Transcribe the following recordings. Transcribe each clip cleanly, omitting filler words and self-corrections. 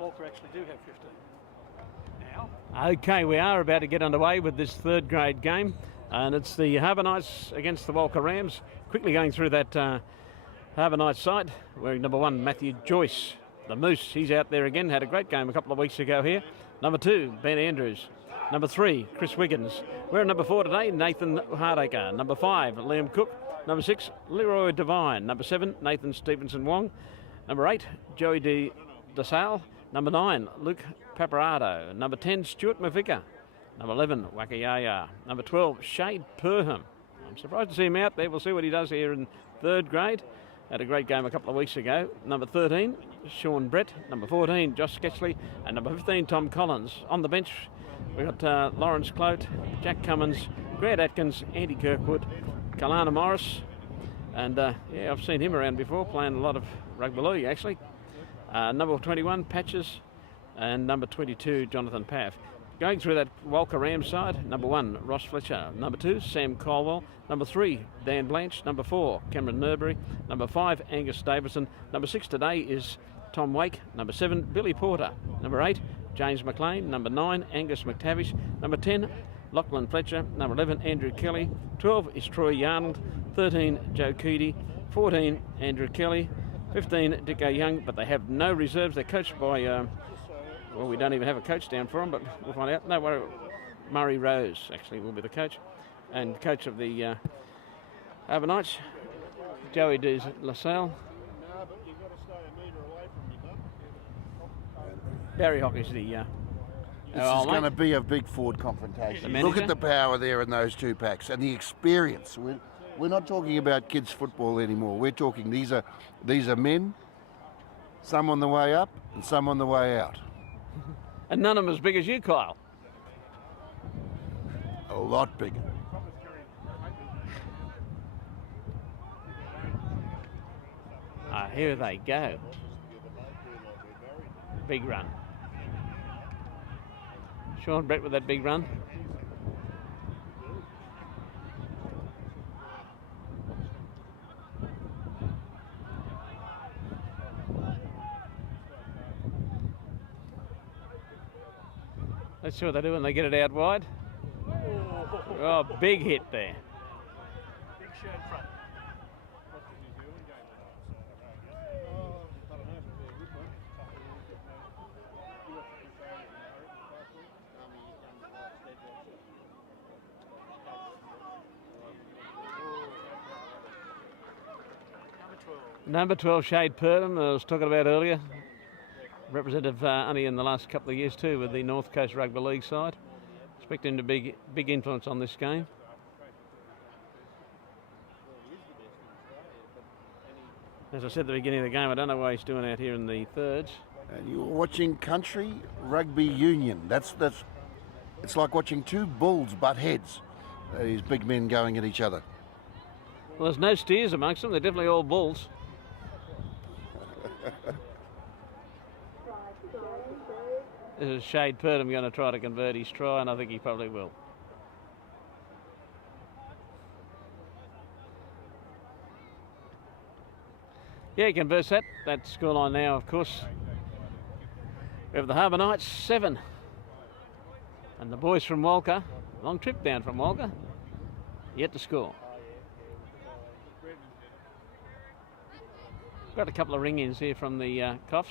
Walcha actually do have 15 now. Okay, we are about to get underway with this third grade game, and it's the Harbour Knights against the Walcha Rams. Quickly going through that Harbour Knights side, wearing number 1, Matthew Joyce, the Moose. He's out there again, had a great game a couple of weeks ago here. Number 2, Ben Andrews. Number 3, Chris Wiggins. We're number 4 today, Nathan Hardacre. Number 5, Liam Cook. Number 6, Leroy Devine. Number 7, Nathan Stevenson Wong. Number 8, Joey De Sal. Number 9, Luke Paparado. Number 10, Stuart Mavica. Number 11, Wakayaya. Number 12, Shade Perham. I'm surprised to see him out there. We'll see what he does here in third grade. Had a great game a couple of weeks ago. Number 13, Sean Brett. Number 14, Josh Sketchley. And number 15, Tom Collins. On the bench, we've got Lawrence Clote, Jack Cummins, Grant Atkins, Andy Kirkwood, Kalana Morris. And yeah, I've seen him around before, playing a lot of rugby league actually. Number 21, Patches. And number 22, Jonathan Paff. Going through that Walcha Rams side, number 1, Ross Fletcher. Number 2, Sam Colwell. Number 3, Dan Blanche. Number 4, Cameron Nurbury. Number 5, Angus Davison. Number 6 today is Tom Wake. Number 7, Billy Porter. Number 8, James McLean. Number 9, Angus McTavish. Number 10, Lachlan Fletcher. Number 11, Andrew Kelly. 12 is Troy Yarnold. 13, Joe Keedy. 14, Andrew Kelly. 15, Dicko Young, but they have no reserves. They're coached by... well, we don't even have a coach down for them, but we'll find out. No worry, Murray Rose actually will be the coach. And coach of the Harbour Knights, Joey De LaSalle. Barry Hock is the... this is going to be a big forward confrontation. Look at the power there in those two packs and the experience. We're not talking about kids' football anymore. We're talking these are men, some on the way up and some on the way out. And none of them as big as you, Kyle. A lot bigger. Here they go. Big run. Sean Brett with that big run. Let's see what they do when they get it out wide. Oh, big hit there. Big shirt front. Number 12, Shade Perham, I was talking about earlier. Representative only in the last couple of years too with the North Coast Rugby League side. Expect him to be big influence on this game. As I said at the beginning of the game, I don't know why he's doing out here in the thirds. And you're watching country rugby union. It's like watching two bulls butt heads. These big men going at each other. Well, there's no steers amongst them. They're definitely all bulls. This is Shade Perham going to try to convert his try, and I think he probably will. Yeah, he converts that. That scoreline now, of course. We have the Harbour Knights 7. And the boys from Walcha, long trip down from Walcha, yet to score. Got a couple of ring-ins here from the Coffs.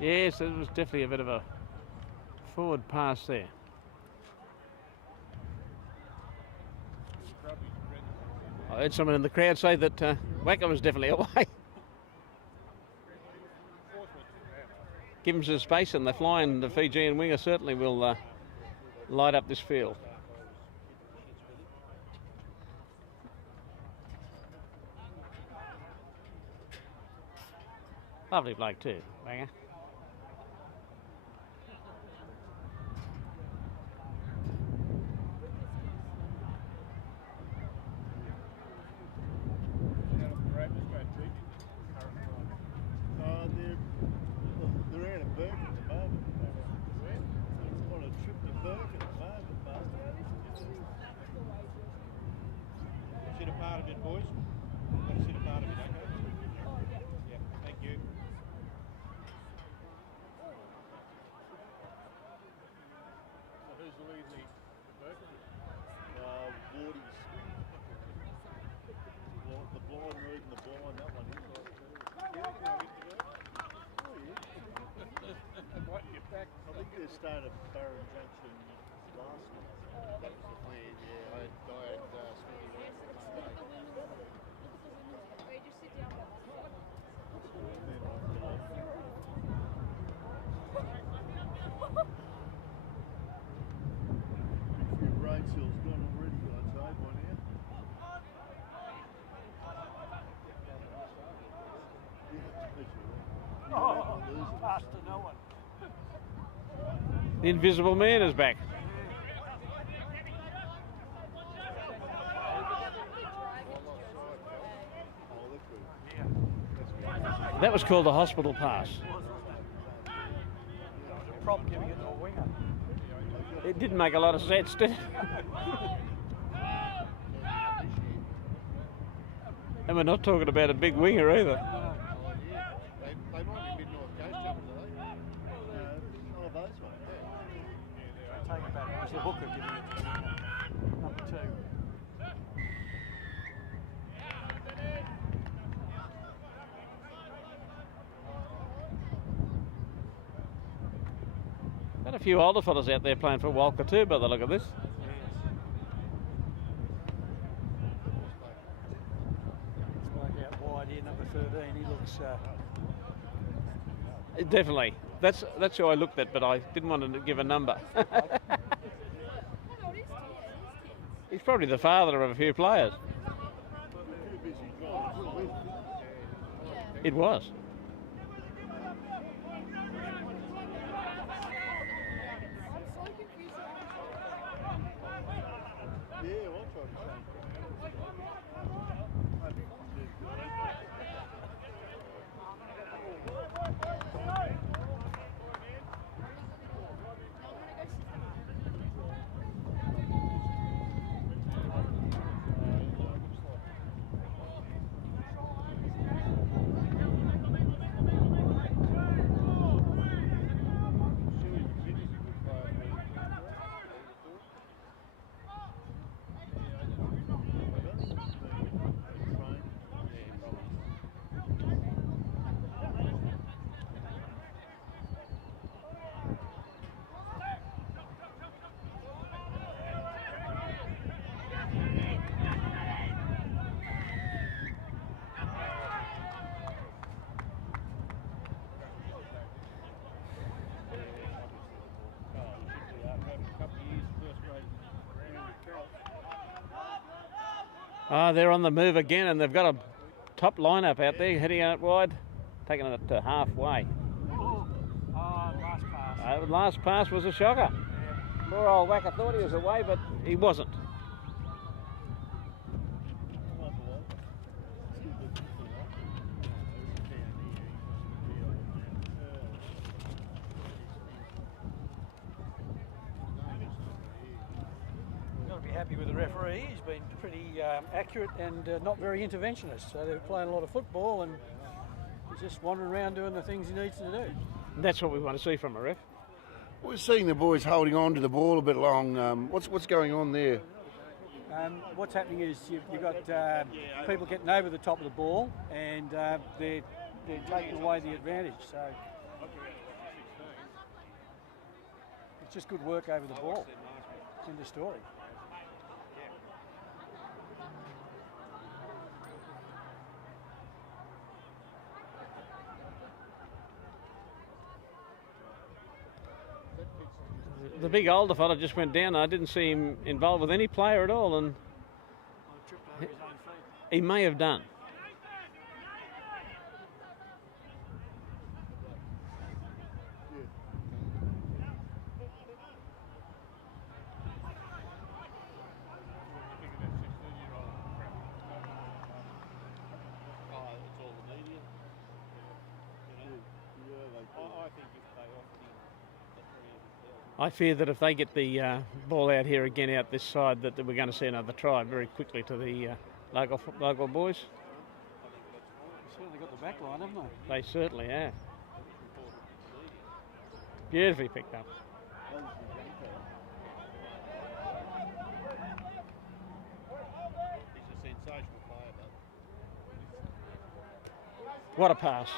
Yes, it was definitely a bit of a forward pass there. I heard someone in the crowd say that Wacker was definitely away. Give them some space and the flying the Fijian winger certainly will light up this field. Lovely bloke too, Wanger. I think they started Barron Junction last night. That was the plan, yeah. I had Smithy Your brain cell's gone already, I'd say, by now. Oh, pass to no one. The Invisible Man is back. That was called a hospital pass. Prop giving it to a winger. It didn't make a lot of sense, did it? And we're not talking about a big winger either. They might be mid-north coast jumpers, are they? Oh, those ones. Take it back. It was the hooker giving it to the winger. Number 2. Got a few older fellas out there playing for Walcha too, by the look of this. It's out wide here, number 13. He looks. Definitely. That's who I looked at, but I didn't want to give a number. He's probably the father of a few players. It was. They're on the move again, and they've got a top lineup out there heading out wide, taking it to halfway. Last pass. Last pass was a shocker. Poor old Wacker thought he was away, but he wasn't. Happy with the referee. He's been pretty accurate and not very interventionist. So they're playing a lot of football and he's just wandering around doing the things he needs to do. That's what we want to see from a ref. We're seeing the boys holding on to the ball a bit long. What's going on there? What's happening is you've got people getting over the top of the ball and they're taking away the advantage. So it's just good work over the ball. In the story. The big older fella just went down. I didn't see him involved with any player at all, and he may have done. I fear that if they get the ball out here again out this side, that we're going to see another try very quickly to the local boys. They've certainly got the back line, haven't they? They certainly have. Beautifully picked up. He's a sensational player, though. What a pass.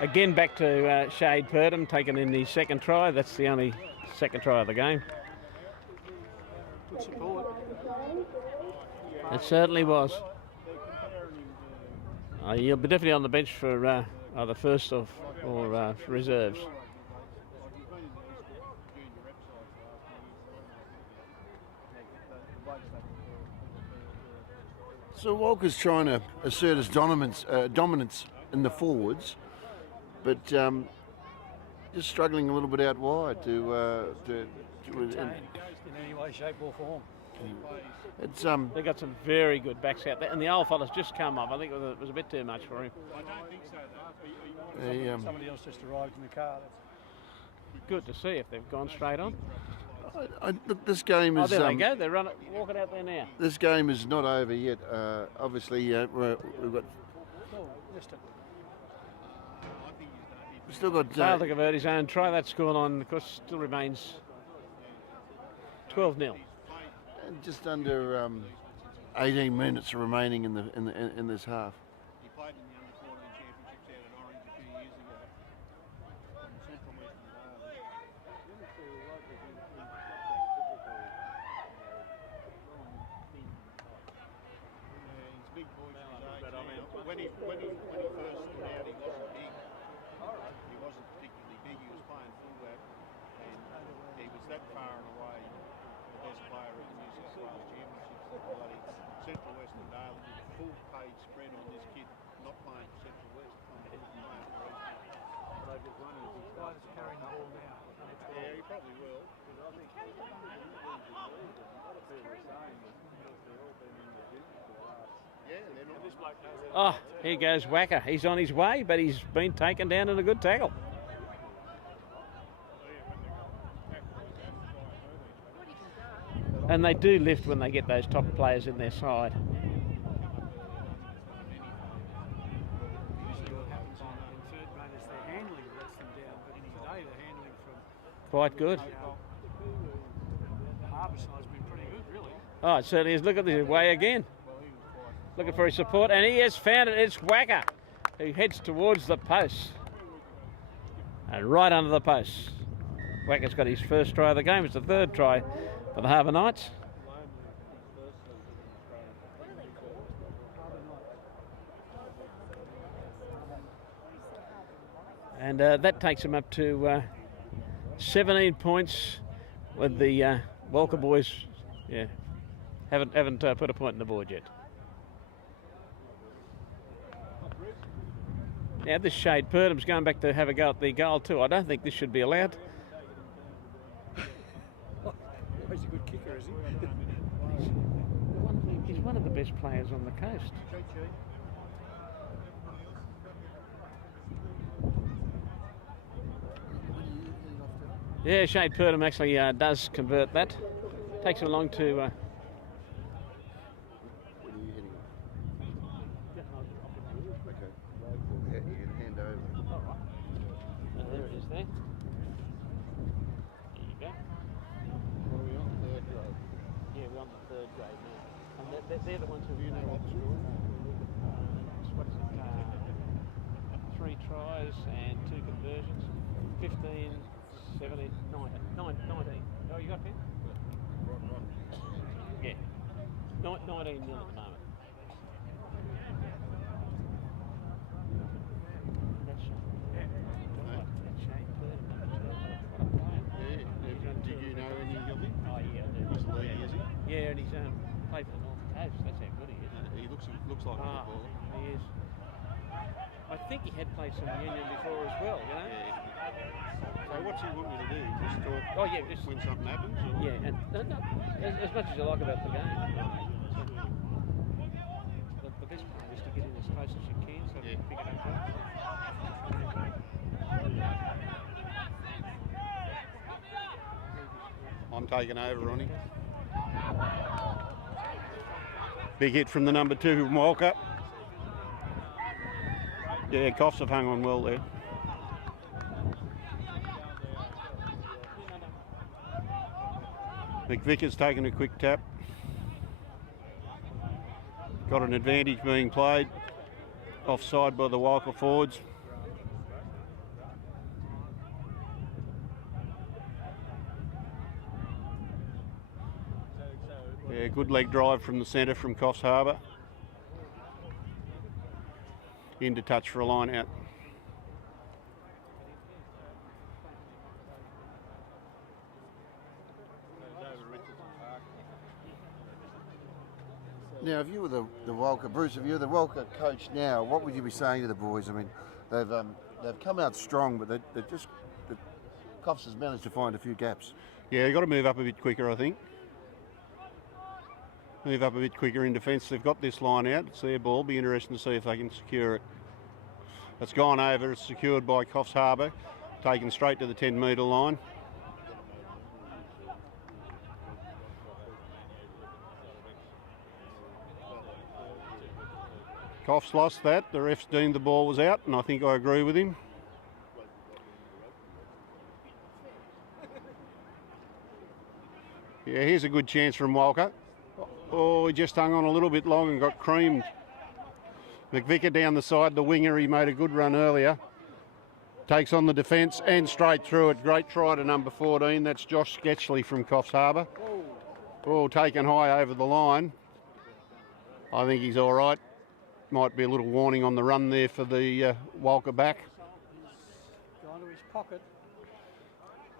Again, back to Shade Purdom, taken in the second try. That's the only second try of the game. Good support. It certainly was. You'll be definitely on the bench for either first or reserves. So Walker's trying to assert his dominance in the forwards, but just struggling a little bit out wide to In any way, shape or form. it's They got some very good backs out there, and the old fella's just come up. I think it was a bit too much for him. Somebody else just arrived in the car. Good to see if they've gone straight on. look, this game is. Oh, there they go. They're walking out there now. This game is not over yet. Obviously, we've got. We've still got. Failed to convert his own try. That scoreline, of course, still remains 12-0. Just under 18 minutes remaining in this half. He played in the under-14 championships out at Orange a few years ago. From Central Western Wales. Yeah, he's a big boy for his age. When he first stood out, he wasn't big. He wasn't particularly big. He was playing fullback, and he was that far and away the best player at the New South Wales Championships. Bloody Central Western Dale did a full page spread on this kid not playing for Central West. Playing for Eastern. Carrying the ball now. Yeah, he probably will. Yeah, they're not. Oh, here goes Wacker. He's on his way, but he's been taken down in a good tackle. And they do lift when they get those top players in their side. Usually what happens in third grade is their handling lets them down, but today the handling from Quite good. the Harbour side's been pretty good, really. Oh, it certainly is. Look at this way again. Looking for his support, and he has found it. It's Wacker who heads towards the post. And right under the post. Wacker's got his first try of the game. It's the third try for the Harbour Knights. And that takes him up to 17 points with the Walcha boys. Yeah, haven't put a point in the board yet. Now this Shade Purdham's going back to have a go at the goal too. I don't think this should be allowed. He's a good kicker, is he? He's one of the best players on the coast. Yeah, Shade Purdham actually does convert that. Takes him along to... What are you heading? Okay. You can hand over. All right. There it is there. There you go. What are we on? Third grade. Yeah, we're on the third grade now. And they're the ones who you know what the score. What is it? 3 tries and 2 conversions. 15, 17, 19. Oh, you got 10? Yeah. 19 nil at the moment. That's Shane Purdham, number 12. What a player. Yeah. Did you know any of him? Oh, yeah, I do. He's league, is he? Yeah, and he's played for the North Coast. That's how good he is. He looks like a footballer. He is. I think he had played some union before as well, you know? Yeah. So what's he want me to do? Just talk Oh, yeah, just... when something happens? Or? Yeah, and as much as you like about the game. The best part is to get in as close as you can so you can pick it up. I'm taking over, Ronnie. Big hit from the number 2 from Walcha. Yeah, Coffs have hung on well there. McVicker's taken a quick tap. Got an advantage being played. Offside by the Walcha forwards. Yeah, good leg drive from the centre from Coffs Harbour. Into touch for a line out. Now, if you were the Walcha, Bruce, if you're the Walcha coach now, what would you be saying to the boys? I mean, they've come out strong, but the Coffs has managed to find a few gaps. Yeah, they've got to move up a bit quicker, I think. Move up a bit quicker in defence. They've got this line out. It's their ball. Be interesting to see if they can secure it. It's gone over. It's secured by Coffs Harbour. Taken straight to the 10-metre line. Coffs lost that. The ref's deemed the ball was out, and I think I agree with him. Yeah, here's a good chance from Walcha. Oh, he just hung on a little bit long and got creamed. McVicker down the side, the winger, he made a good run earlier. Takes on the defence and straight through it. Great try to number 14. That's Josh Sketchley from Coffs Harbour. Oh, taken high over the line. I think he's all right. Might be a little warning on the run there for the Walcha back. He's gone to his pocket.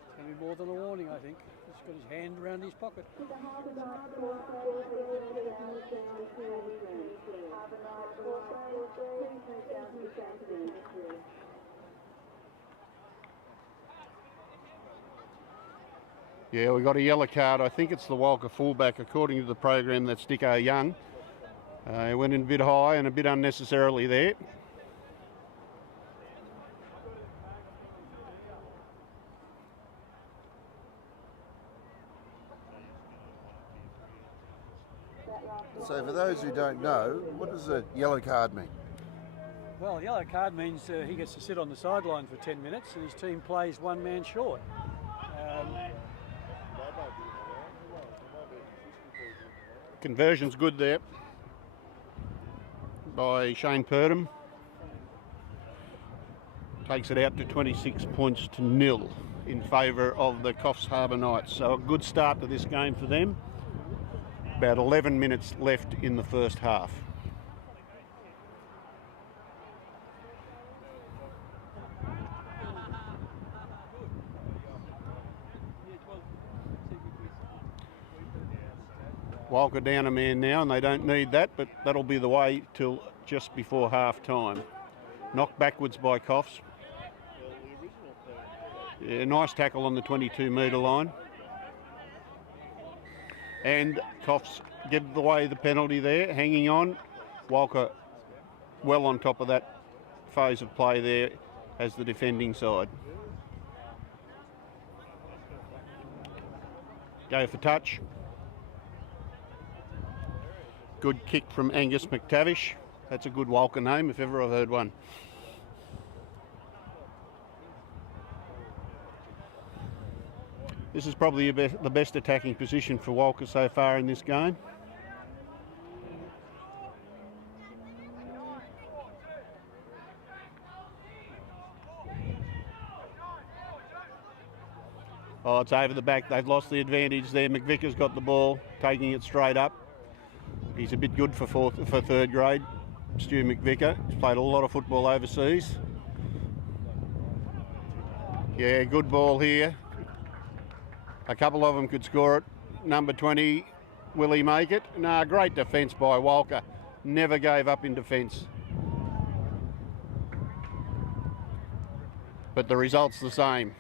It's going to be more than a warning, I think. He's got his hand around his pocket. Yeah, we got a yellow card. I think it's the Walcha fullback, according to the program. That's Dicko Young. He went in a bit high and a bit unnecessarily there. So for those who don't know, what does a yellow card mean? Well, a yellow card means he gets to sit on the sideline for 10 minutes and his team plays one man short. Conversion's good there by Shane Purdom. Takes it out to 26 points to 0 in favour of the Coffs Harbour Knights. So a good start to this game for them. About 11 minutes left in the first half. Walcha down a man now, and they don't need that, but that'll be the way till just before half time. Knocked backwards by Coffs. Yeah, nice tackle on the 22-metre line. And Coffs give away the penalty there, hanging on. Walcha well on top of that phase of play there as the defending side. Go for touch. Good kick from Angus McTavish. That's a good Walcha name if ever I've heard one. This is probably the best attacking position for Walcha so far in this game. Oh, it's over the back. They've lost the advantage there. McVicker's got the ball, taking it straight up. He's a bit good for third grade. Stu McVicker. He's played a lot of football overseas. Yeah, good ball here. A couple of them could score it. Number 20, will he make it? Nah, great defence by Walcha. Never gave up in defence. But the result's the same.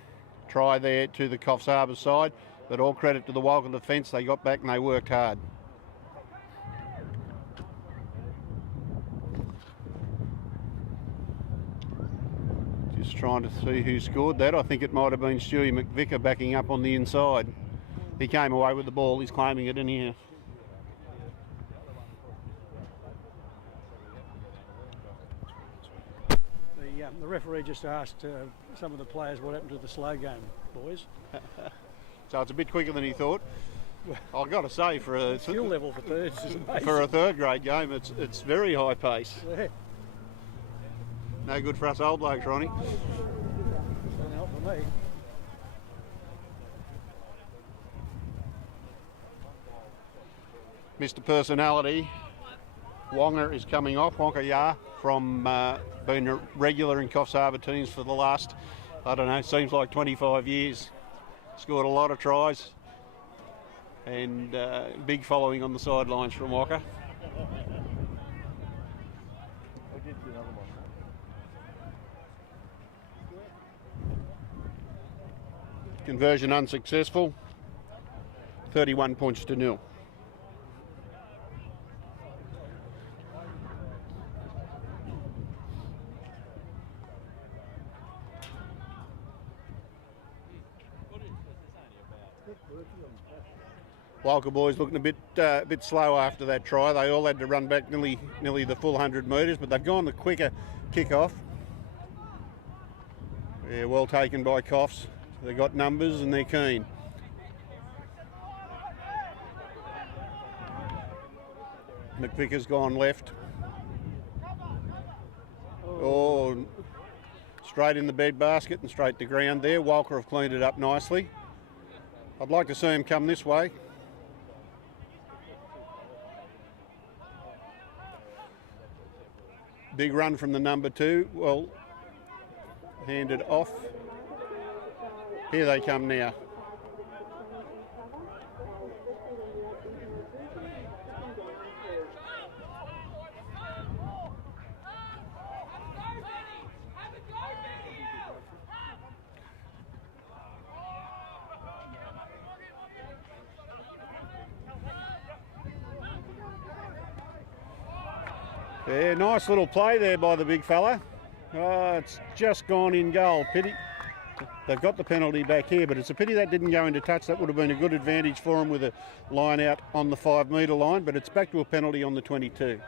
Try there to the Coffs Harbour side, but all credit to the Walcha defence. They got back and they worked hard. Just trying to see who scored that. I think it might have been Stewie McVicker backing up on the inside. He came away with the ball. He's claiming it in here. The referee just asked some of the players what happened to the slow game, boys. So it's a bit quicker than he thought. I've got to say, for a skill level for thirds is amazing. For a third grade game, it's very high pace. Yeah. No good for us old blokes, Ronnie. Doesn't help for me. Mr. Personality, Wonga is coming off. Walcha from being a regular in Coffs Harbour teams for the last, I don't know, seems like 25 years. Scored a lot of tries and big following on the sidelines from Walcha. Conversion unsuccessful, 31 points to 0. Walcha boys looking a bit slow after that try. They all had to run back nearly the full 100 metres, but they've gone the quicker kick-off. Yeah, well taken by Coffs. They got numbers and they're keen. McVicker's gone left. Oh, straight in the bed basket and straight to ground there. Walcha have cleaned it up nicely. I'd like to see him come this way. Big run from the number 2. Well, handed off. Here they come now. Yeah, nice little play there by the big fella. Oh, it's just gone in goal. Pity. They've got the penalty back here, but it's a pity that didn't go into touch. That would have been a good advantage for them with a line out on the 5 metre line, but it's back to a penalty on the 22.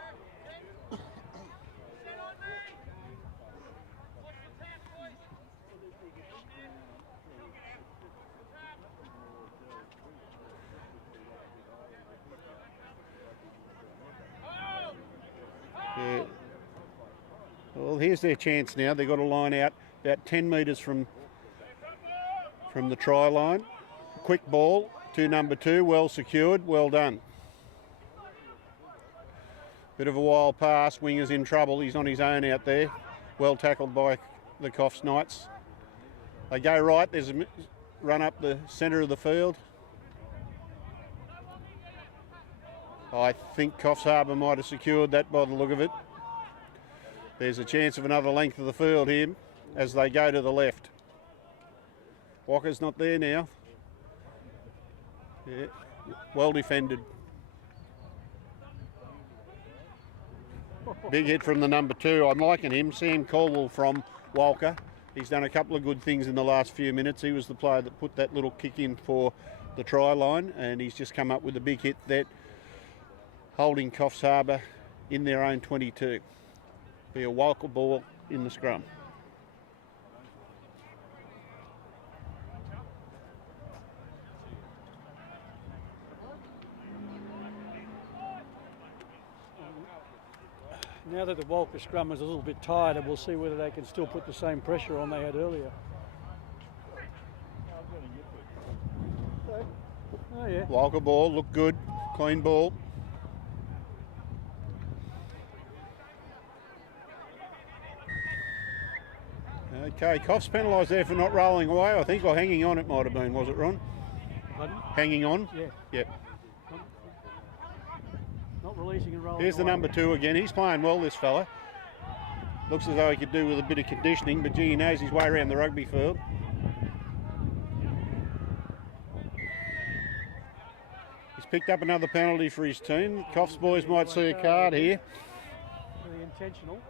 Yeah. Well, here's their chance now. They've got a line out about 10 metres from the try line. Quick ball to number 2, well secured, well done. Bit of a wild pass, Winger's in trouble, he's on his own out there. Well tackled by the Coffs Knights. They go right, there's a run up the centre of the field. I think Coffs Harbour might have secured that by the look of it. There's a chance of another length of the field here as they go to the left. Walker's not there now. Yeah, well defended. Big hit from the number 2. I'm liking him, Sam Caldwell from Walcha. He's done a couple of good things in the last few minutes. He was the player that put that little kick in for the try line, and he's just come up with a big hit that holding Coffs Harbour in their own 22. Be a Walcha ball in the scrum. Now that the Walcha scrum is a little bit tighter, we'll see whether they can still put the same pressure on they had earlier. Oh yeah. Walcha ball, look good, clean ball. Okay, Coffs penalised there for not rolling away, I think, or hanging on it might have been, was it, Ron? Pardon? Hanging on? Yeah. Yep. Not releasing and rolling. Here's the away. number 2 again. He's playing well, this fella. Looks as though he could do with a bit of conditioning, but gee, he knows his way around the rugby field. He's picked up another penalty for his team. Coffs boys might see a card here. Really intentional.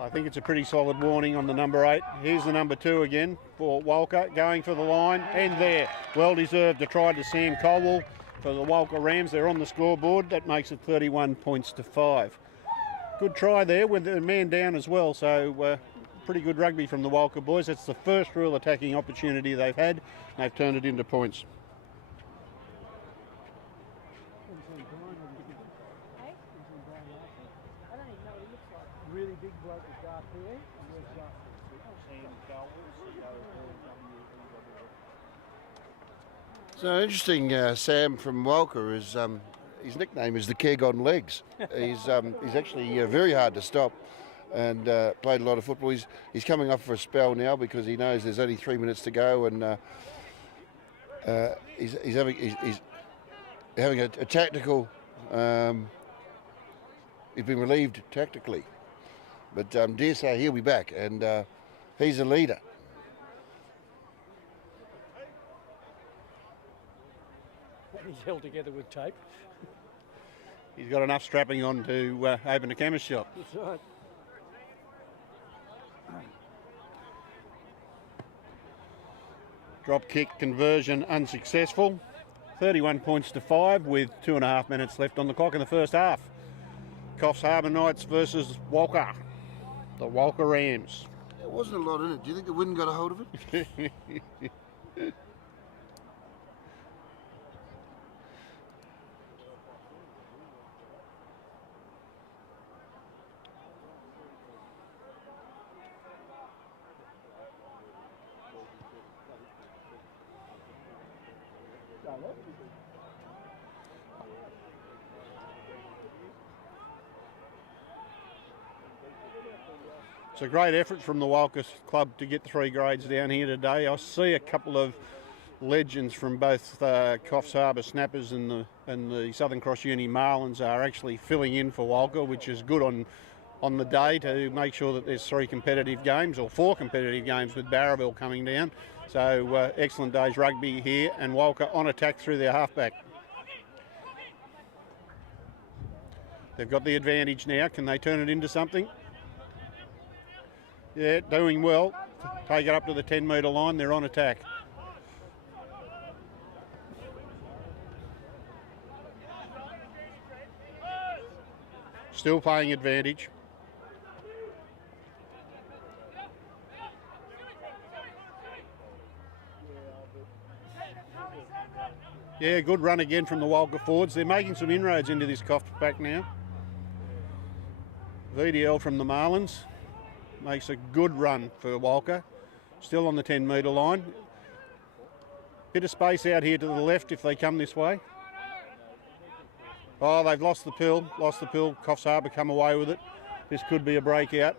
I think it's a pretty solid warning on the number 8. Here's the number 2 again for Walcha, going for the line, and there. Well deserved. A try to Sam Caldwell for the Walcha Rams. They're on the scoreboard. That makes it 31 points to 5. Good try there with a man down as well. So pretty good rugby from the Walcha boys. It's the first real attacking opportunity they've had. They've turned it into points. Really big bloke with dark hair. So interesting, Sam from Walcha is his nickname is the Care on Legs. He's actually very hard to stop, and played a lot of football. He's coming up for a spell now because he knows there's only 3 minutes to go, and he's having a tactical. He's been relieved tactically, but dare say he'll be back, and he's a leader. He's held together with tape. He's got enough strapping on to open a chemist shop. That's right. Drop kick conversion unsuccessful. 31 points to 5 with 2.5 minutes left on the clock in the first half. Coffs Harbour Knights versus Walcha. The Walcha Rams. There wasn't a lot in it. Do you think the wind got a hold of it? It's a great effort from the Walcha club to get 3 grades down here today. I see a couple of legends from both Coffs Harbour Snappers and the Southern Cross Uni Marlins are actually filling in for Walcha, which is good on the day to make sure that there's 3 competitive games or 4 competitive games with Barraville coming down. So excellent day's rugby here, and Walcha on attack through their halfback. They've got the advantage now. Can they turn it into something? Yeah, doing well. Take it up to the 10-metre line. They're on attack. Still playing advantage. Yeah, good run again from the Walcha forwards. They're making some inroads into this Coffs pack now. VDL from the Marlins makes a good run for Walcha. Still on the 10-metre line. Bit of space out here to the left if they come this way. Oh, they've lost the pill. Coffs Harbour come away with it. This could be a breakout.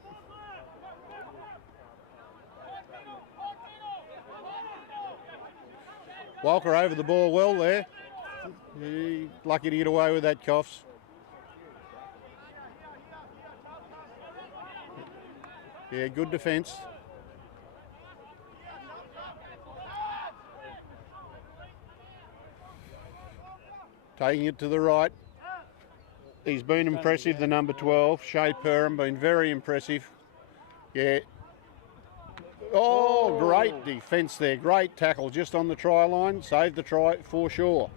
Walcha over the ball well there. Lucky to get away with that, Coffs. Yeah, good defence. Taking it to the right. He's been impressive, the number 12, Shay Perham, been very impressive. Yeah. Oh, great defence there. Great tackle just on the try line. Saved the try for sure.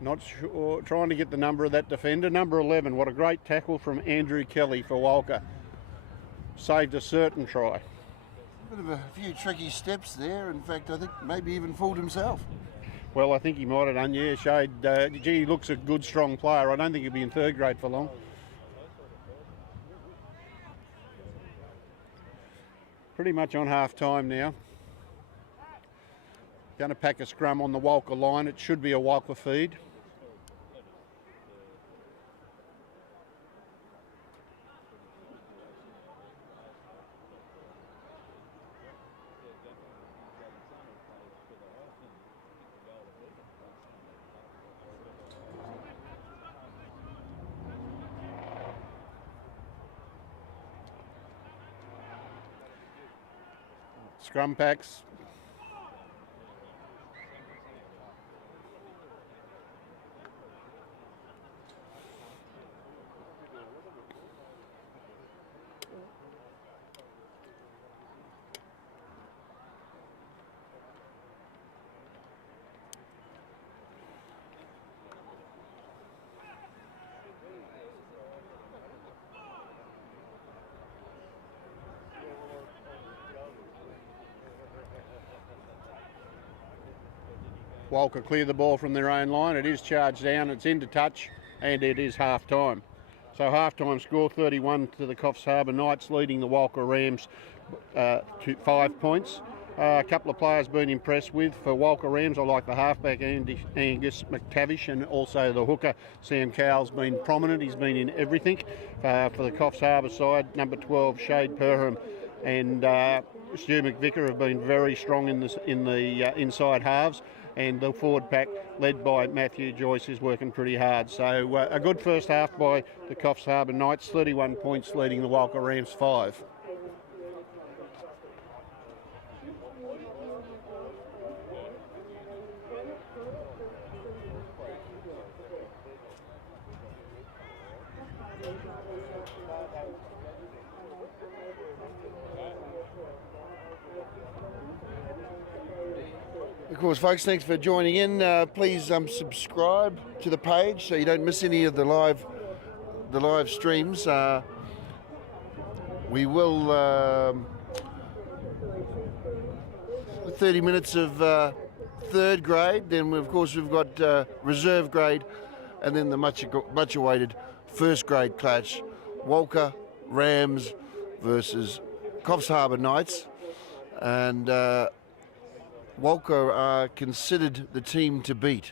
Not sure, trying to get the number of that defender. Number 11, what a great tackle from Andrew Kelly for Walcha. Saved a certain try. A bit of a few tricky steps there. In fact, I think maybe even fooled himself. Well, I think he might have done, yeah. Shade, gee, he looks a good, strong player. I don't think he'll be in 3rd grade for long. Pretty much on half time now. Going to pack a scrum on the Walcha line. It should be a Walcha feed. Scrum packs. Walcha clear the ball from their own line. It is charged down, it's into touch, and it is half-time. So half-time score 31 to the Coffs Harbour Knights, leading the Walcha Rams to 5 points. A couple of players been impressed with. For Walcha Rams, I like the halfback Angus McTavish, and also the hooker Sam Cowell's been prominent. He's been in everything. For the Coffs Harbour side, number 12 Shade Perham and Stu McVicker have been very strong in the inside halves, and the forward pack led by Matthew Joyce is working pretty hard. So a good first half by the Coffs Harbour Knights, 31 points, leading the Walcha Rams 5. Of course, folks, thanks for joining in. Please subscribe to the page so you don't miss any of the live streams. We will 30 minutes of third grade. Then of course we've got reserve grade, and then the much awaited first grade clash: Walcha Rams versus Coffs Harbour Knights, and Walcha are considered the team to beat.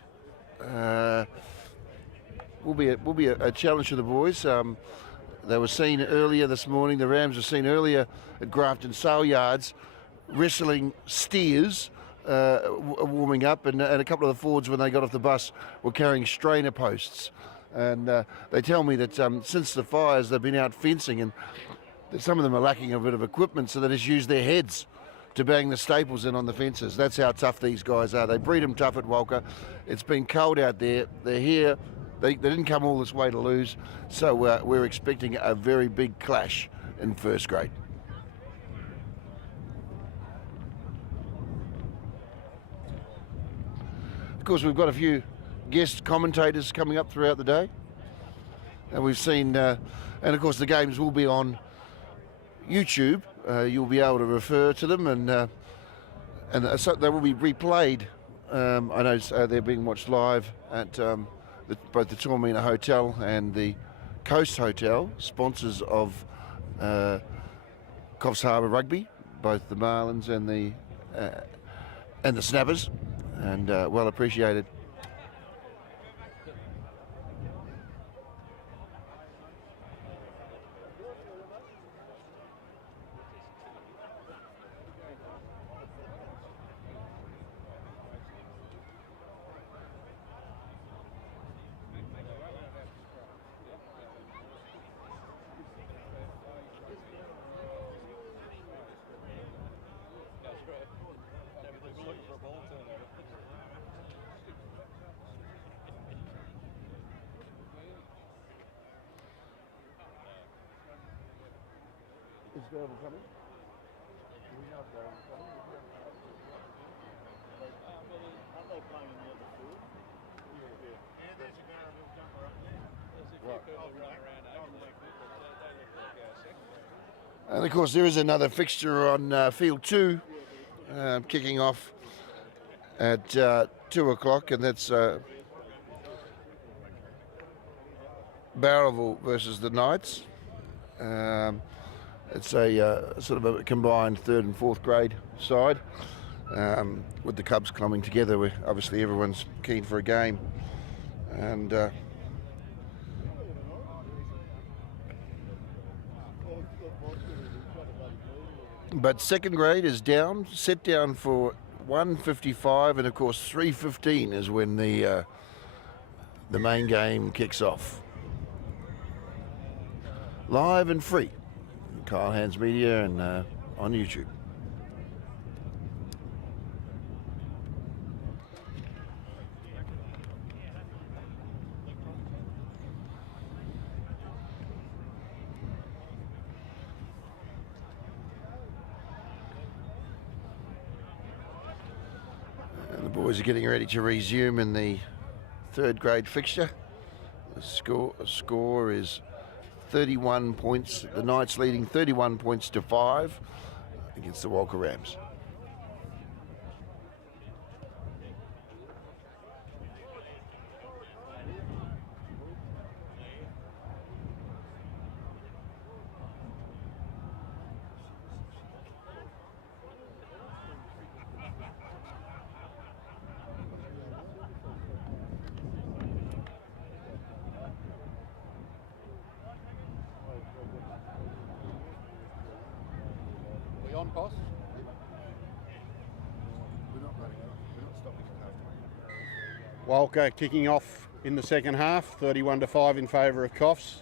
Will be a challenge to the boys. They were seen earlier this morning. The Rams were seen earlier at Grafton Sale Yards wrestling steers, warming up, and a couple of the forwards, when they got off the bus, were carrying strainer posts. And they tell me that since the fires, they've been out fencing, and that some of them are lacking a bit of equipment, so they just use their heads to bang the staples in on the fences. That's how tough these guys are. They breed them tough at Walcha. It's been cold out there. They're here. They didn't come all this way to lose, so we're expecting a very big clash in first grade. Of course, we've got a few guest commentators coming up throughout the day, and we've seen, and of course the games will be on YouTube. You'll be able to refer to them, and so they will be replayed. I know they're being watched live at both the Tormina Hotel and the Coast Hotel, sponsors of Coffs Harbour Rugby, both the Marlins and the Snappers, and well appreciated. Is Darryl coming? Do we know if Darryl's coming? Aren't they playing in the other field? Yeah, there's a Garraville jumper up there. There's a few people running around over there. And of course there is another fixture on field 2, kicking off at 2 o'clock, and that's Barraville versus the Knights. It's a sort of a combined third and fourth grade side, with the Cubs coming together. Where obviously everyone's keen for a game, and but second grade is set down for 1:55, and of course 3:15 is when the main game kicks off. Live and free, Kyle Hands Media, and on YouTube. And the boys are getting ready to resume in the third grade fixture. The score is 31 points. The Knights leading 31 points to 5 against the Walcha Rams. Boss? Walcha kicking off in the second half, 31-5 in favour of Coffs.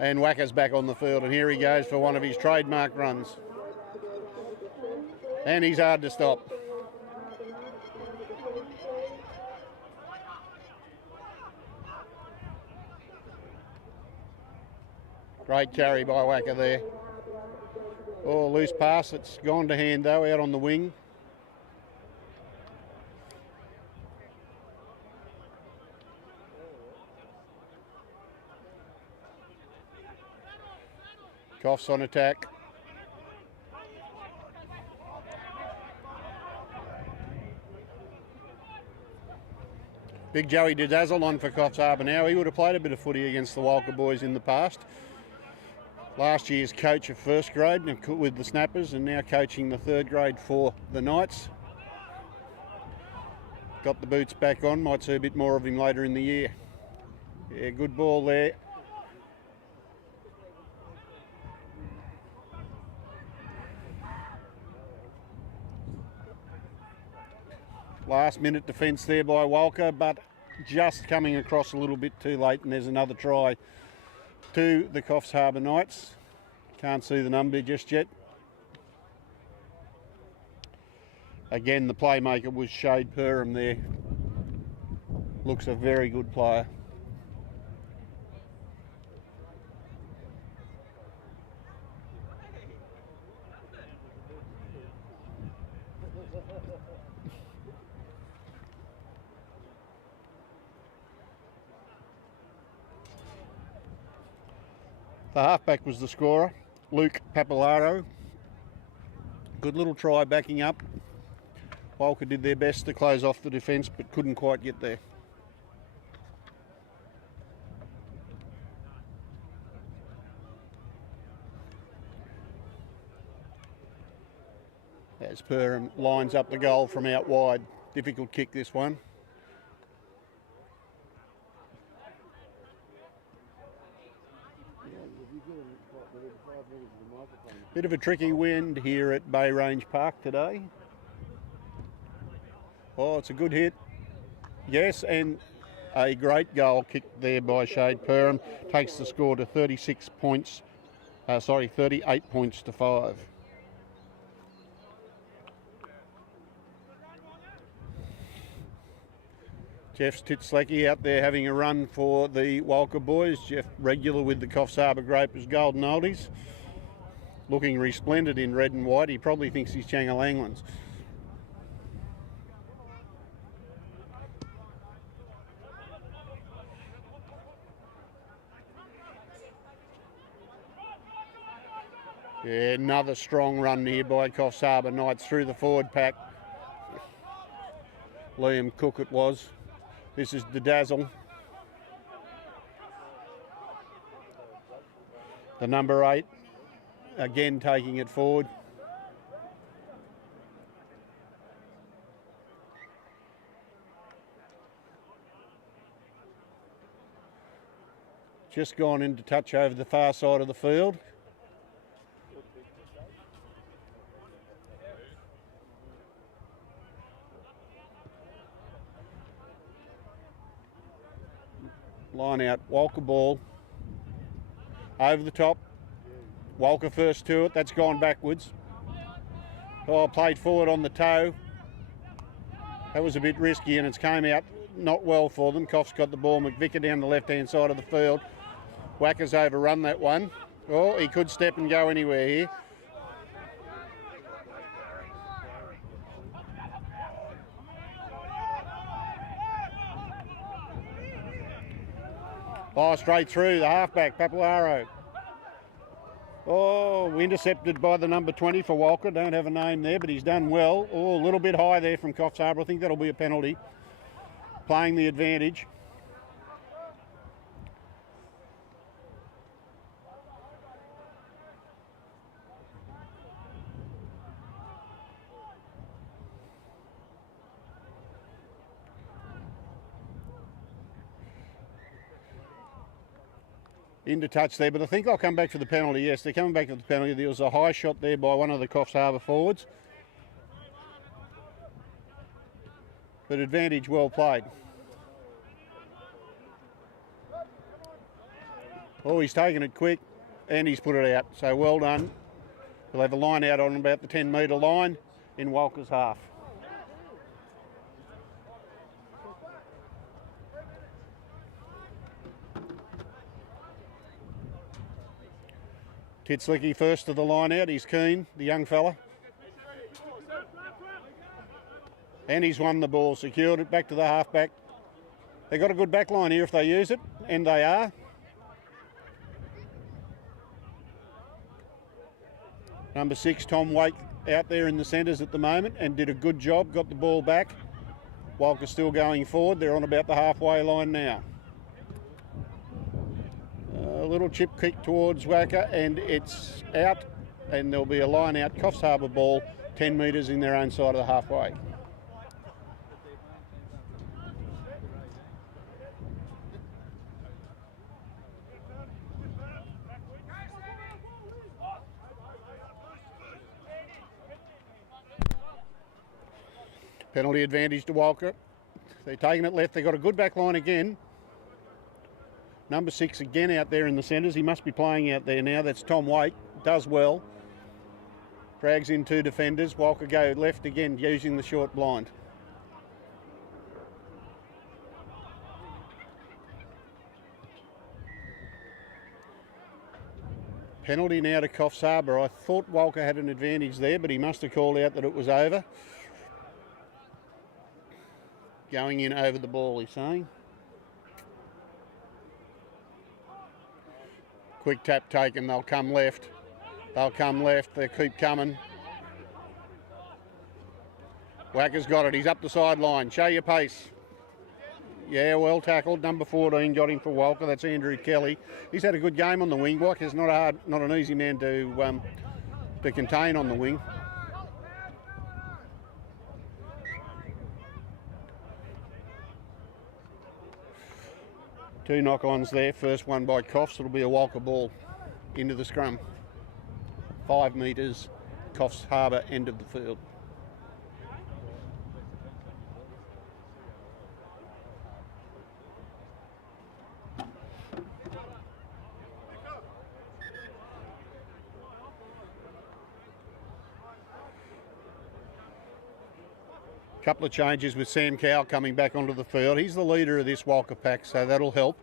And Wacker's back on the field, and here he goes for one of his trademark runs. And he's hard to stop. Great carry by Walcha there. Oh, loose pass, it's gone to hand though, out on the wing. Coffs on attack. Big Joey Dazzle on for Coffs Harbour now. He would have played a bit of footy against the Walcha boys in the past. Last year's coach of first grade with the Snappers, and now coaching the third grade for the Knights. Got the boots back on, might see a bit more of him later in the year. Yeah, good ball there. Last minute defence there by Walcha, but just coming across a little bit too late, and there's another try to the Coffs Harbour Knights. Can't see the number just yet. Again, the playmaker was Shade Perham there. Looks a very good player. The halfback was the scorer, Luke Papalaro. Good little try backing up. Walcha did their best to close off the defence, but couldn't quite get there. As Perham lines up the goal from out wide. Difficult kick, this one. Bit of a tricky wind here at Bay Range Park today. Oh, it's a good hit. Yes, and a great goal kicked there by Shade Perham. Takes the score to 38 points to 5. Jeff Stitzlecki out there having a run for the Walcha boys. Jeff regular with the Coffs Harbour Grapers Golden Oldies. Looking resplendent in red and white. He probably thinks he's Changalanglands. Yeah, another strong run here by Coffs Harbour Knights through the forward pack. Liam Cook it was. This is Dazzle. The number 8. Again taking it forward. Just gone into touch over the far side of the field. Line out, Walcha ball. Over the top. Walcha first to it, that's gone backwards. Oh, played forward on the toe. That was a bit risky and it's came out not well for them. Coffs got the ball, McVicker down the left-hand side of the field. Wacker's overrun that one. Oh, he could step and go anywhere here. Oh, straight through, the halfback, Papalaro. Oh, intercepted by the number 20 for Walcha. Don't have a name there, but he's done well. Oh, a little bit high there from Coffs Harbour. I think that'll be a penalty. Playing the advantage. into touch there, but I think they'll come back for the penalty. Yes, they're coming back for the penalty. There was a high shot there by one of the Coffs Harbour forwards. But advantage well played. Oh, he's taken it quick and he's put it out. So well done. We'll have a line out on about the 10-metre line in Walcha's half. Titslicky first to the line out. He's keen, the young fella. And he's won the ball, secured it back to the halfback. They've got a good back line here if they use it, and they are. Number 6, Tom Wake, out there in the centres at the moment and did a good job, got the ball back. Walcha's still going forward. They're on about the halfway line now. A little chip kick towards Walcha and it's out, and there'll be a line out. Coffs Harbour ball 10 metres in their own side of the halfway. Penalty advantage to Walcha. They're taking it left. They've got a good back line again. Number 6 again out there in the centres. He must be playing out there now. That's Tom Wake. Does well. Drags in 2 defenders. Walcha go left again using the short blind. Penalty now to Coffs Harbour. I thought Walcha had an advantage there, but he must have called out that it was over. Going in over the ball, he's saying. Quick tap taken, they'll come left. They'll come left, they keep coming. Wacker's got it, he's up the sideline. Show your pace. Yeah, well tackled. Number 14 got him for Walcha. That's Andrew Kelly. He's had a good game on the wing. Wacker's not an easy man to contain on the wing. Two knock-ons there. First one by Coffs. It'll be a Walcha ball into the scrum. 5 metres, Coffs Harbour end of the field. Couple of changes with Sam Cowell coming back onto the field. He's the leader of this Walcha pack, so that'll help.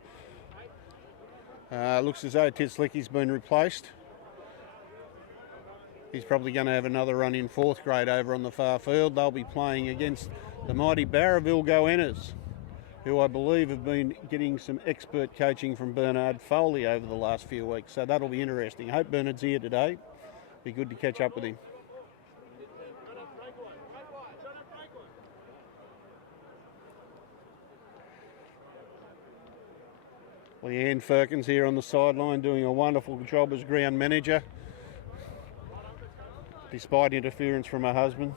Looks as though Titslicky's been replaced. He's probably going to have another run in 4th grade over on the far field. They'll be playing against the mighty Barraville Goannas, who I believe have been getting some expert coaching from Bernard Foley over the last few weeks. So that'll be interesting. I hope Bernard's here today. Be good to catch up with him. Leanne Firkins here on the sideline doing a wonderful job as ground manager, despite interference from her husband.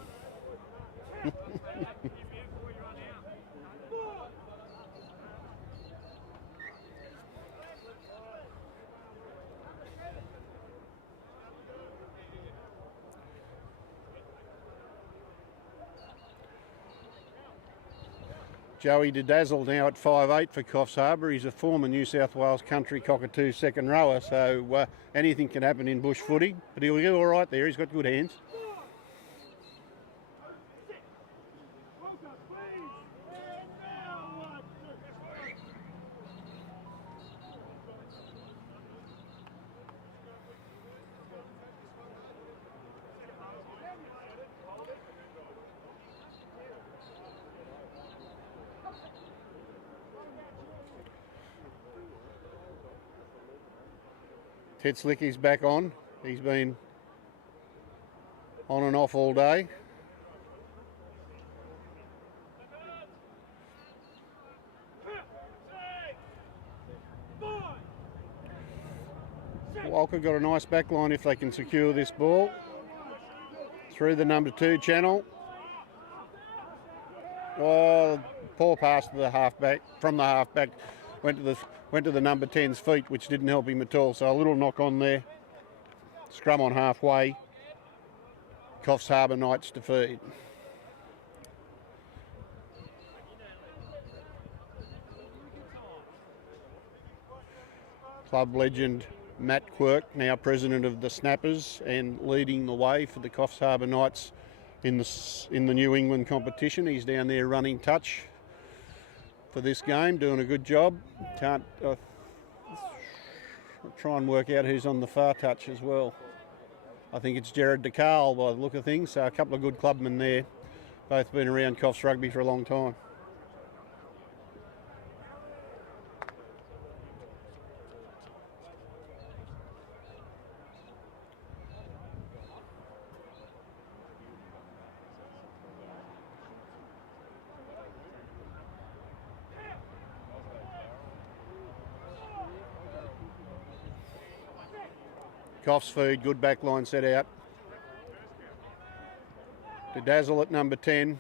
Joey DeDazzle now at 5'8" for Coffs Harbour. He's a former New South Wales country cockatoo second rower, so anything can happen in bush footy, but he'll do all right there. He's got good hands. Titslicky's back on. He's been on and off all day. Walcha got a nice back line if they can secure this ball. Through the number 2 channel. Oh, poor pass to the halfback, from the halfback. went to the number 10's feet, which didn't help him at all. So a little knock on there. Scrum on halfway. Coffs Harbour Knights defeat. Club legend Matt Quirk, now president of the Snappers and leading the way for the Coffs Harbour Knights in the New England competition. He's down there running touch for this game, doing a good job. Can't try and work out who's on the far touch as well. I think it's Jared DeCarl by the look of things. So a couple of good clubmen there, both been around Coffs Rugby for a long time. Coffs feed, good back line set out. To Dazzle at number 10.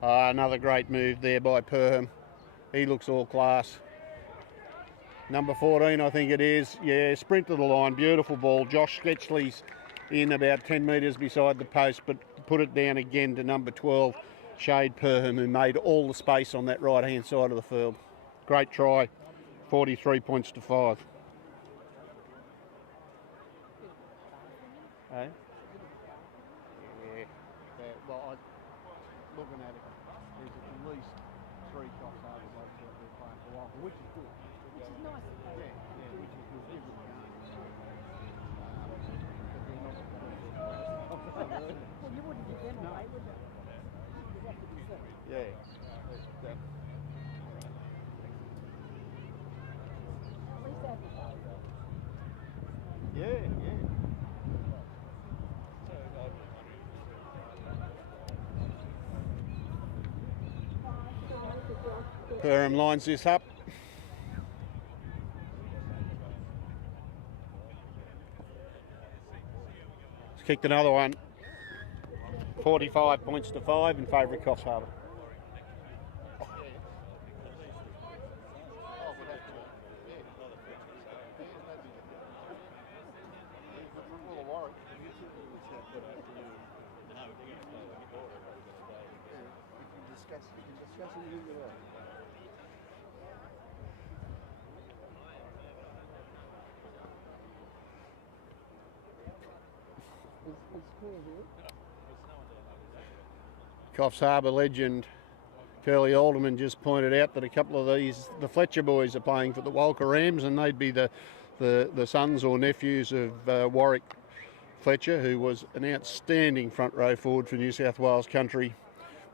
Another great move there by Perham. He looks all class. Number 14, I think it is. Yeah, sprint to the line, beautiful ball. Josh Sketchley's in about 10 metres beside the post, but put it down again to number 12, Shade Perham, who made all the space on that right-hand side of the field. Great try, 43 points to 5. Hey? Yeah. Well, looking at it, there's at least 3 Coffs Harbour blokes out there playing for Walcha, which is good. Which is nice. Yeah, which is good. Give them a game. Well, you wouldn't give them away, would you? You'd have to be fair. Yeah. At least advertise. Yeah. Perham lines this up. He's kicked another one. 45 points to 5 in favour of Coffs Harbour. Coffs Harbour legend Curly Alderman just pointed out that a couple of the Fletcher boys are playing for the Walcha Rams, and they'd be the sons or nephews of Warwick Fletcher, who was an outstanding front row forward for New South Wales country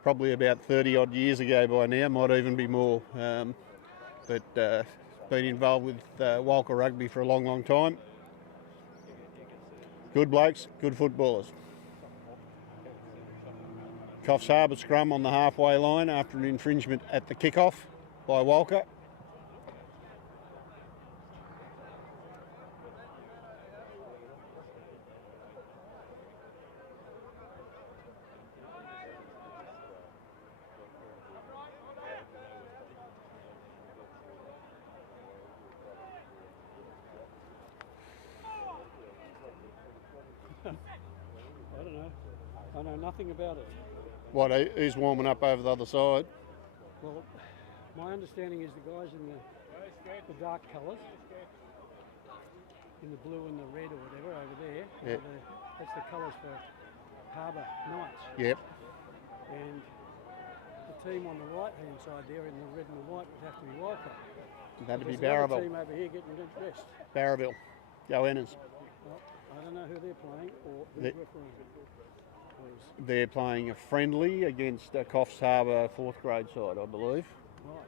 probably about 30 odd years ago by now, might even be more, but been involved with Walcha Rugby for a long time. Good blokes, good footballers. Coffs Harbour scrum on the halfway line after an infringement at the kick-off by Walcha. I don't know. I know nothing about it. What, who's warming up over the other side? Well, my understanding is the guys in the dark colours, in the blue and the red or whatever over there, Yep. That's the colours for Harbour Knights. Yep. And the team on the right-hand side there in the red and the white would have to be Walcha. That'd be There's another Barraville. team over here getting dressed. Barraville. Go Enners. Well, I don't know who they're playing or who's refereeing. They're playing a friendly against Coffs Harbour 4th grade side, I believe. Right.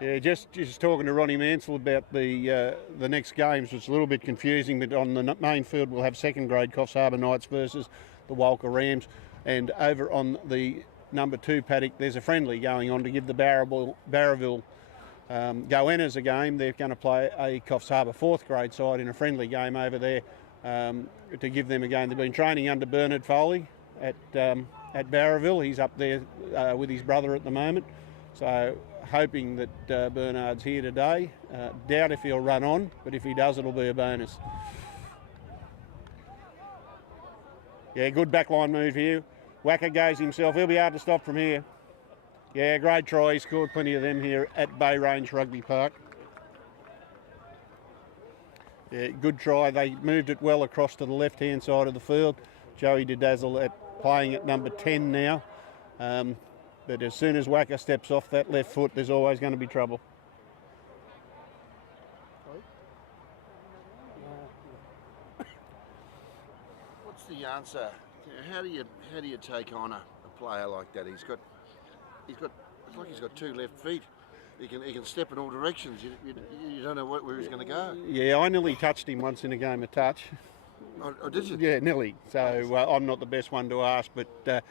Yeah, just talking to Ronnie Mansell about the next games, which is a little bit confusing, but on the main field we'll have 2nd grade Coffs Harbour Knights versus the Walcha Rams, and over on the number 2 paddock there's a friendly going on to give the Barraville Goannas a game. They're going to play a Coffs Harbour 4th grade side in a friendly game over there to give them a game. They've been training under Bernard Foley at at Barraville. He's up there with his brother at the moment. So hoping that Bernard's here today. Doubt if he'll run on, but if he does, it'll be a bonus. Yeah, good backline move here. Walcha goes himself. He'll be hard to stop from here. Yeah, great try. He scored plenty of them here at Bay Range Rugby Park. Yeah, good try. They moved it well across to the left-hand side of the field. Joey DeDazzle playing at number 10 now. But as soon as Walcha steps off that left foot, there's always going to be trouble. What's the answer? How do you take on a player like that? It's like he's got two left feet. He can step in all directions. You don't know where he's going to go. Yeah, I nearly touched him once in a game of touch. Oh, did you? Yeah, nearly. So I'm not the best one to ask, but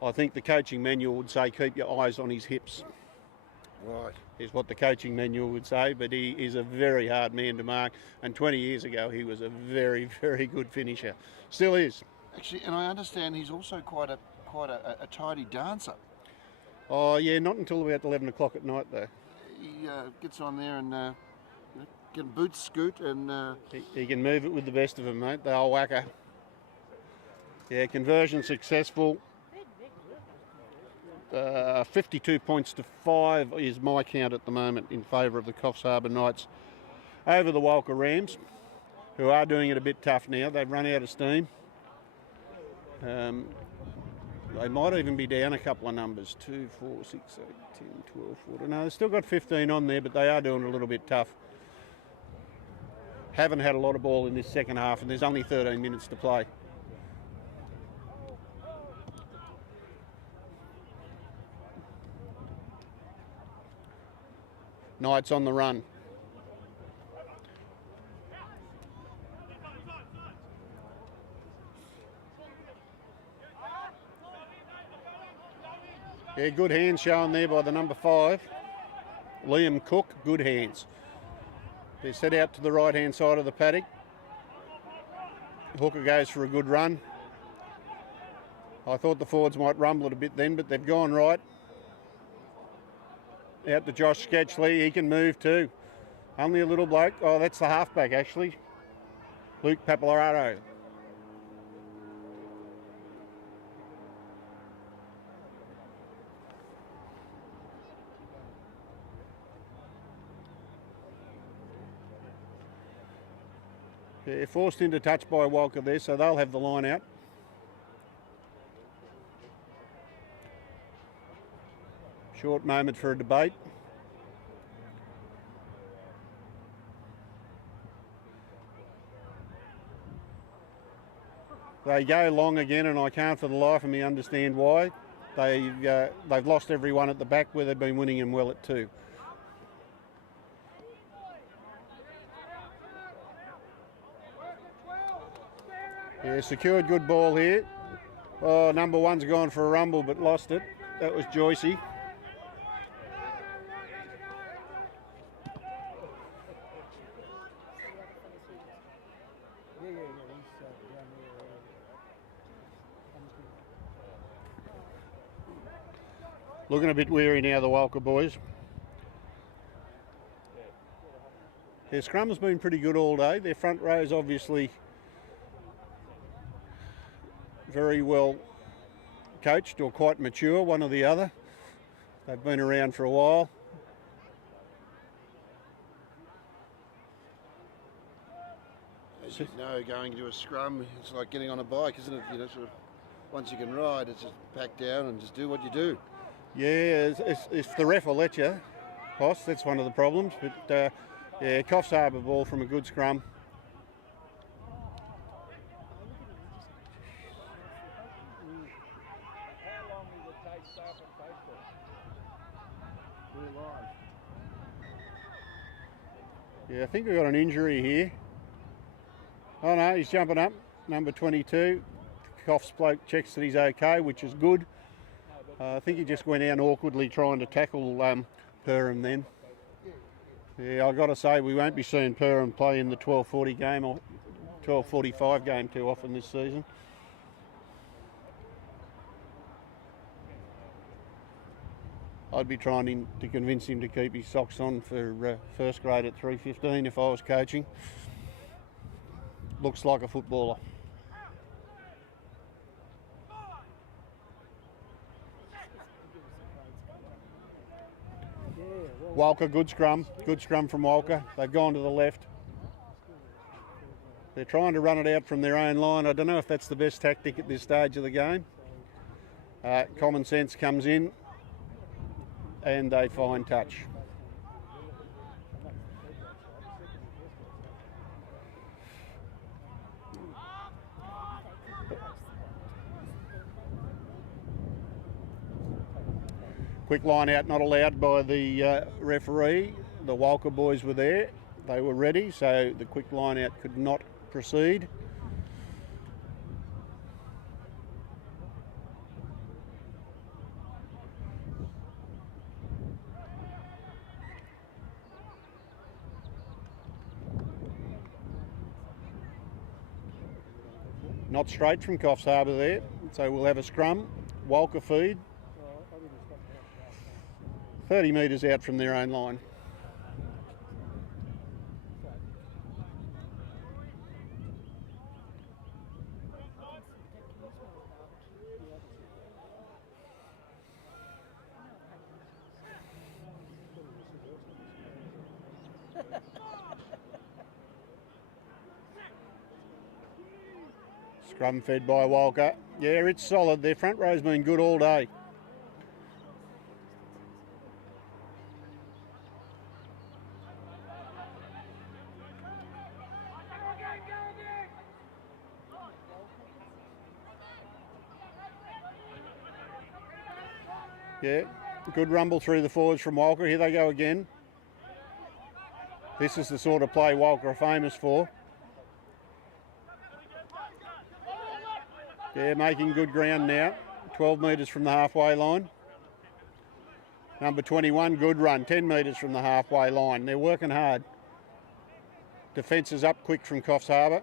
I think the coaching manual would say keep your eyes on his hips. Right. Is what the coaching manual would say, but he is a very hard man to mark. And 20 years ago, he was a very, very good finisher. Still is. Actually, and I understand he's also quite a tidy dancer. Oh yeah, not until about 11 o'clock at night though. He gets on there and can boot scoot and... He can move it with the best of them, mate, the old Walcha. Yeah, conversion successful. 52 points to 5 is my count at the moment in favour of the Coffs Harbour Knights over the Walcha Rams, who are doing it a bit tough now. They've run out of steam. They might even be down a couple of numbers, 2, 4, 6, 8, 10, 12, 14. No, they've still got 15 on there, but they are doing it a little bit tough. Haven't had a lot of ball in this second half, and there's only 13 minutes to play. Knights on the run. Yeah, good hands shown there by the number 5. Liam Cook, good hands. They're set out to the right-hand side of the paddock. Hooker goes for a good run. I thought the forwards might rumble it a bit then, but they've gone right. Out to Josh Sketchley, he can move too. Only a little bloke. Oh, that's the halfback actually. Luke Papalarato. Yeah, forced into touch by Walcha there, so they'll have the line out. Short moment for a debate. They go long again, and I can't for the life of me understand why. They've lost everyone at the back where they've been winning them well at 2. Yeah, secured good ball here. Oh, number 1's gone for a rumble but lost it. That was Joycey. Looking a bit weary now, the Walcha boys. Their scrum has been pretty good all day. Their front row is obviously very well coached or quite mature, one or the other. They've been around for a while. As you know, going to a scrum, it's like getting on a bike, isn't it? You know, sort of, once you can ride, it's just pack down and just do what you do. Yeah, if the ref will let you, boss, that's one of the problems. But yeah, Coffs Harbour ball from a good scrum. Yeah, I think we've got an injury here. Oh no, he's jumping up, number 22. Coffs bloke checks that he's okay, which is good. I think he just went out awkwardly trying to tackle Perham then. Yeah, I've got to say we won't be seeing Perham play in the 12:40 game or 12:45 game too often this season. I'd be trying to convince him to keep his socks on for first grade at 3:15 if I was coaching. Looks like a footballer. Walcha, good scrum from Walcha. They've gone to the left. They're trying to run it out from their own line. I don't know if that's the best tactic at this stage of the game. Common sense comes in and they find touch. Quick line out not allowed by the referee. The Walcha boys were there. They were ready, so the quick line out could not proceed. Not straight from Coffs Harbour there, so we'll have a scrum. Walcha feed. 30 metres out from their own line. Scrum fed by Walcha. Yeah, it's solid. Their front row's been good all day. Yeah, good rumble through the forwards from Walcha. Here they go again. This is the sort of play Walcha are famous for. Yeah, making good ground now. 12 metres from the halfway line. Number 21, good run. 10 metres from the halfway line. They're working hard. Defence is up quick from Coffs Harbour.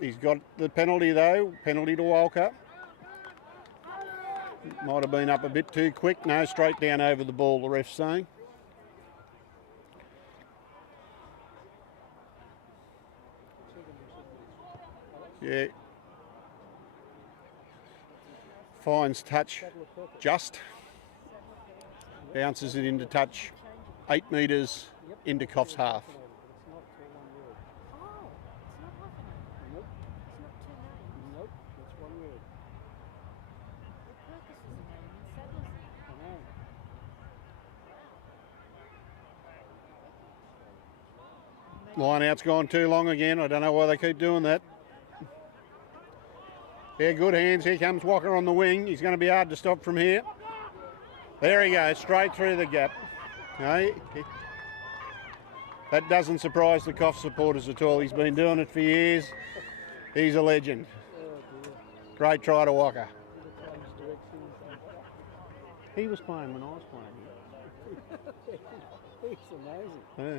He's got the penalty though. Penalty to Walcha. Might have been up a bit too quick. No, straight down over the ball, the ref's saying. Yeah. Finds touch just. Bounces it into touch. 8 metres into Coffs half. Line out's gone too long again. I don't know why they keep doing that. Yeah, good hands. Here comes Walcha on the wing. He's going to be hard to stop from here. There he goes, straight through the gap. No, that doesn't surprise the Coffs supporters at all. He's been doing it for years. He's a legend. Great try to Walcha. He was playing when I was playing. He's amazing. Yeah.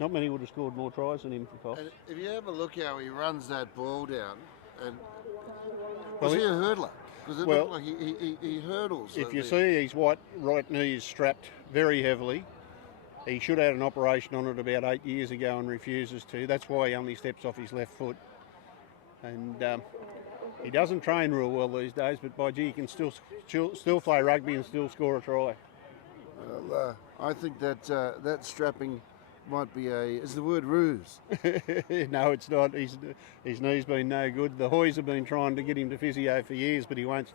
Not many would have scored more tries than him for Coffs. And if you have a look how he runs that ball down, and was he a hurdler? Because it looked like he hurdles. If you see his right knee is strapped very heavily, he should have had an operation on it about 8 years ago and refuses to. That's why he only steps off his left foot. And he doesn't train real well these days, but by gee, he can still play rugby and still score a try. Well, I think that that strapping might be is the word ruse? No, it's not. His knee's been no good. The Hoys have been trying to get him to physio for years, but he won't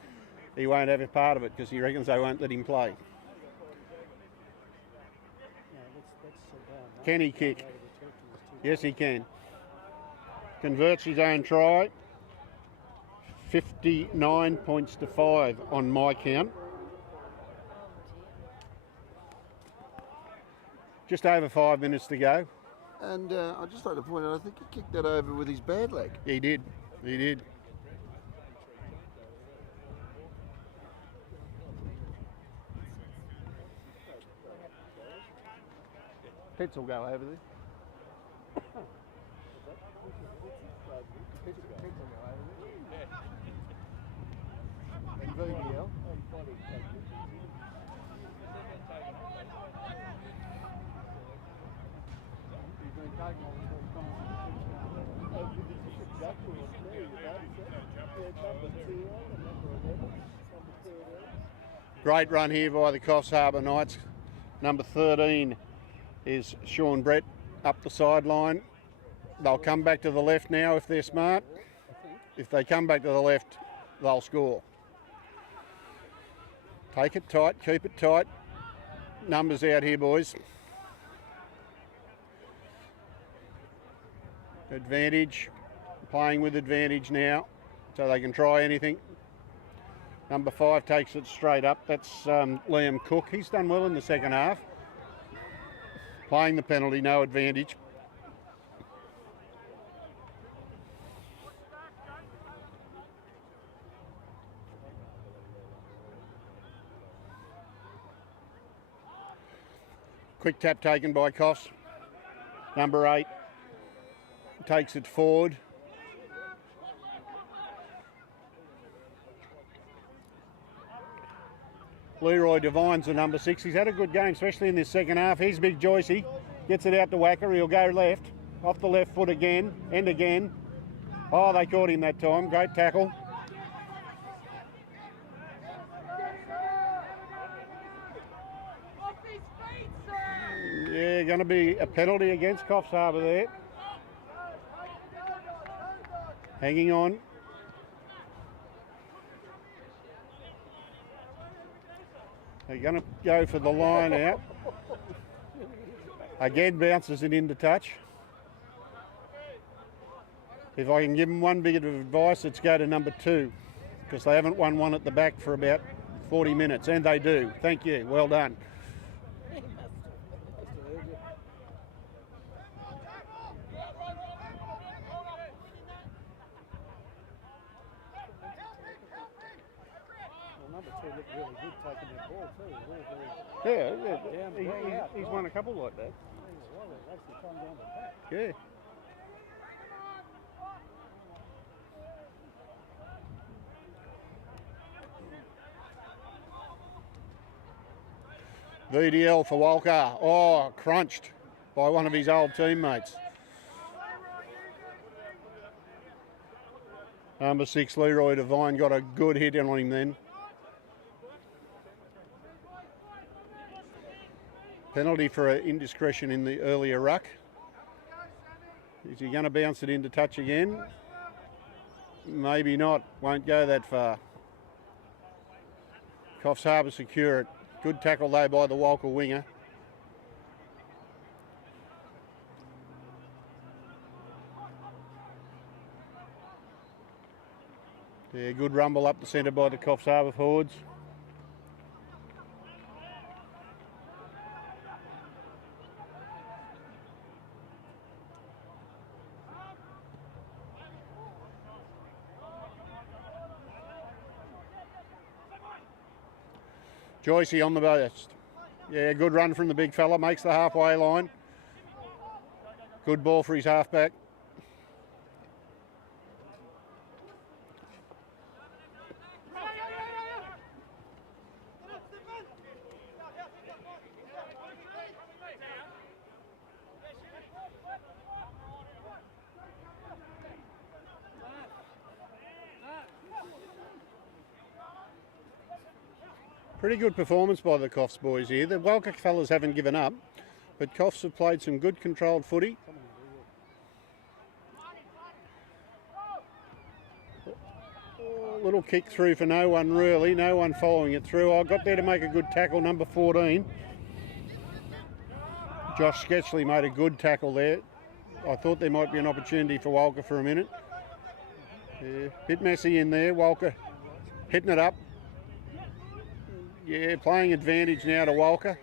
have a part of it because he reckons they won't let him play. Can he kick? Yes, he can. Converts his own try. 59 points to 5 on my count. Just over 5 minutes to go. And I'd just like to point out, I think he kicked that over with his bad leg. He did. He did. Pets will go over there. And VBL. Great run here by the Coffs Harbour Knights. Number 13 is Sean Brett up the sideline. They'll come back to the left now if they're smart. If they come back to the left, they'll score. Take it tight, keep it tight. Numbers out here, boys. Advantage, playing with advantage now, so they can try anything. Number 5 takes it straight up. That's Liam Cook. He's done well in the second half. Playing the penalty, no advantage. Quick tap taken by Coffs. Number 8 takes it forward. Leroy Devine's the number 6. He's had a good game, especially in this second half. Here's Big Joycey. Gets it out to Wacker. He'll go left. Off the left foot again. And again. Oh, they caught him that time. Great tackle. Yeah, going to be a penalty against Coffs Harbour there. Hanging on. They're going to go for the line out. Again, bounces it into touch. If I can give them one bit of advice, it's go to number 2, because they haven't won one at the back for about 40 minutes, and they do. Thank you. Well done. Yeah, he's won a couple like that. Yeah. VDL for Walcha. Oh, crunched by one of his old teammates. Number 6, Leroy Devine, got a good hit on him then. Penalty for an indiscretion in the earlier ruck. Is he going to bounce it into touch again? Maybe not. Won't go that far. Coffs Harbour secure it. Good tackle though by the Walcha winger. Yeah, good rumble up the centre by the Coffs Harbour forwards. Joycey on the burst. Yeah, good run from the big fella, makes the halfway line. Good ball for his halfback. Pretty good performance by the Coffs boys here. The Walcha fellas haven't given up, but Coffs have played some good controlled footy. Little kick through for no one really, no one following it through. I got there to make a good tackle, number 14. Josh Sketchley made a good tackle there. I thought there might be an opportunity for Walcha for a minute. Yeah, bit messy in there, Walcha hitting it up. Yeah, playing advantage now to Walcha.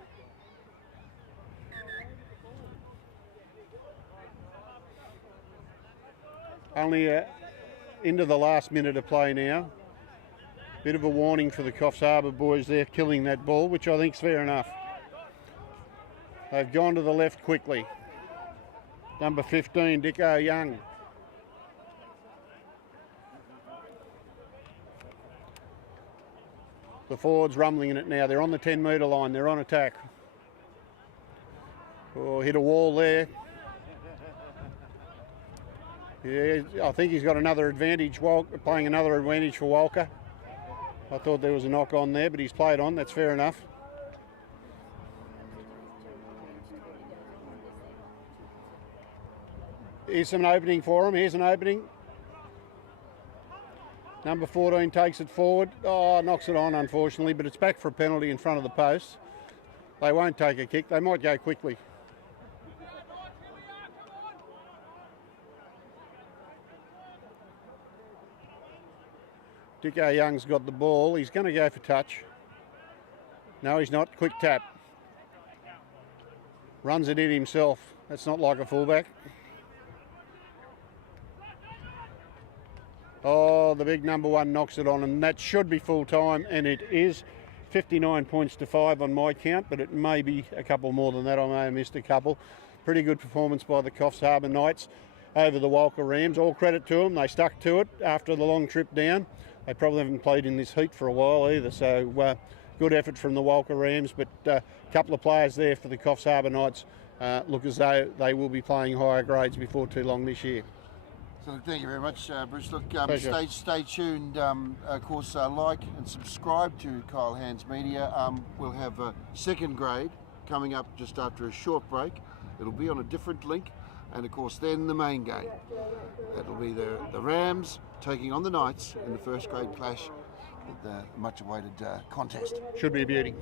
Only into the last minute of play now. Bit of a warning for the Coffs Harbour boys there, killing that ball, which I think's fair enough. They've gone to the left quickly. Number 15, Dicko Young. The forwards rumbling in it now. They're on the 10-metre line. They're on attack. Oh, hit a wall there. Yeah, I think he's got another advantage, playing another advantage for Walcha. I thought there was a knock on there, but he's played on. That's fair enough. Here's an opening for him. Here's an opening. Number 14 takes it forward. Oh, knocks it on, unfortunately, but it's back for a penalty in front of the post. They won't take a kick. They might go quickly. Dicko Young's got the ball. He's going to go for touch. No, he's not. Quick tap. Runs it in himself. That's not like a fullback. Oh, the big number 1 knocks it on, and that should be full time, and it is. 59 points to 5 on my count, but it may be a couple more than that. I may have missed a couple. Pretty good performance by the Coffs Harbour Knights over the Walcha Rams. All credit to them. They stuck to it after the long trip down. They probably haven't played in this heat for a while either, so good effort from the Walcha Rams, but a couple of players there for the Coffs Harbour Knights look as though they will be playing higher grades before too long this year. So thank you very much, Bruce. Look, stay tuned. Of course, like and subscribe to Kyle Hands Media. We'll have second grade coming up just after a short break. It'll be on a different link, and of course then the main game. It'll be the Rams taking on the Knights in the first grade clash, the much awaited contest. Should be a beauty.